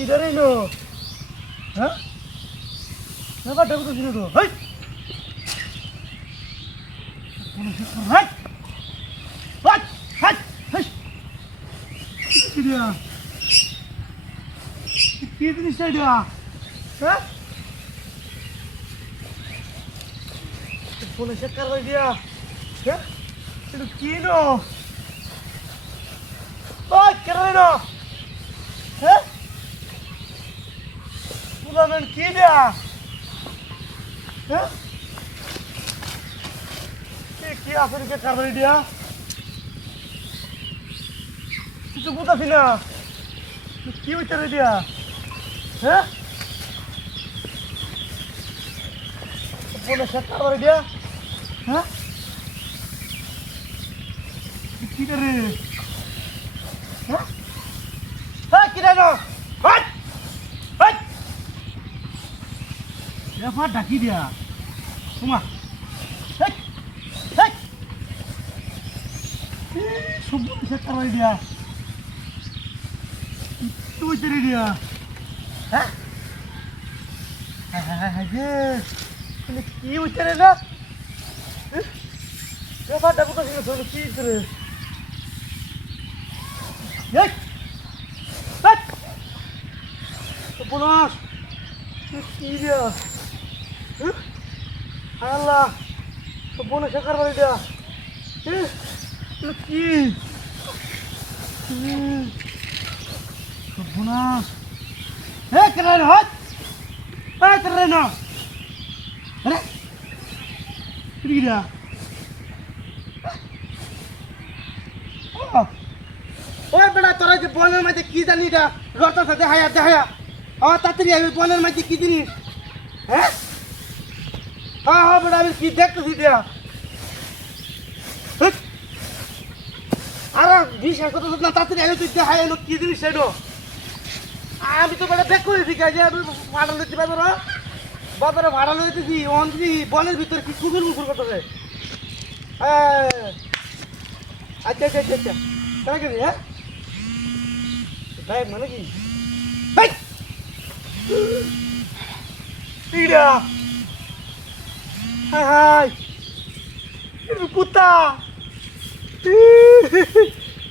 ইধারে no হ্যাঁ? না না। তো হেই! হেই! কি কি জিনিসটা এটা? হ্যাঁ? ফোনে শেখার হয়ে দিয়া? হ্যাঁ? এটা কি নো ওই, কেন হ্যাঁ টুর্নামেন্ট কি দিয়া? হ্যাঁ? কি আসলে কে কারণ দিয়া কিছু বুঝাছি না? কি হইতে রে দিয়া? হ্যাঁ? বলে সেটা করে দিয়া হ্যাঁ? কি রে? হ্যাঁ? হ্যাঁ কি না রেফার ডাকি দিয়া। তোমা হেই হেই। সব সেটা করে দিয়া। তুই চলে দিয়া। হ্যাঁ হ্যাঁ হ্যাঁ যে কি উঠে না? এবার ডাকু তো কি করে এই কি দিয়া? আল্লাহ বলে শেখার বাড়ি দিয়া কি? সর্বনাশ হে কেন হট হে কেন না? আরে কিরা ওই বেটা তোরা যে বনের মাঝে কি জানি এটা? রটা সাথে হায়া দেখায়া। আমার তাড়াতাড়ি আমি বনের মাঝে কি জিনিস হ্যাঁ? হ্যাঁ হ্যাঁ বেটা, আমি কি দেখতেছি দেয়া আর, বিশ্বাস করতে না, তাড়াতাড়ি আমি তুই দেখায় এলো কি জিনিস সেটা? আমি তো বেটা ব্যাক করে দিকে যে আমি ভাড়া লইতে না বাবারা ভাড়া লইতেছি অন্ত্রি বনের ভিতরে কি কুকুর মুকুর করতেছে? আচ্ছা আচ্ছা আচ্ছা আচ্ছা। কেন কেন হ্যাঁ? ভাই মানে কি? ভাই হাই কুত্তা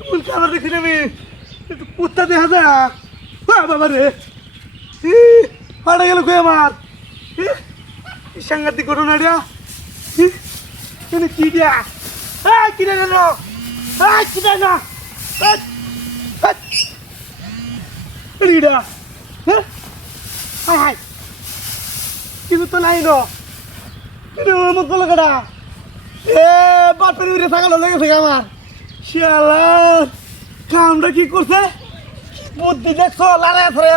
কোন খাবার দেখি আমি একটু কুত্তা দেখা হ্যাঁ বাবা রে হাড়া গেল কই আমার সাংঘাতিক ঘটনা এনে কি দিয়া হ্যাঁ কিনে গেল হ্যাঁ কিনে না এডিটা হ্যাঁ হাই কিন্তু তো নাই নো এ আমার কামটা কি করছে বুদ্ধি দেখছ ধরে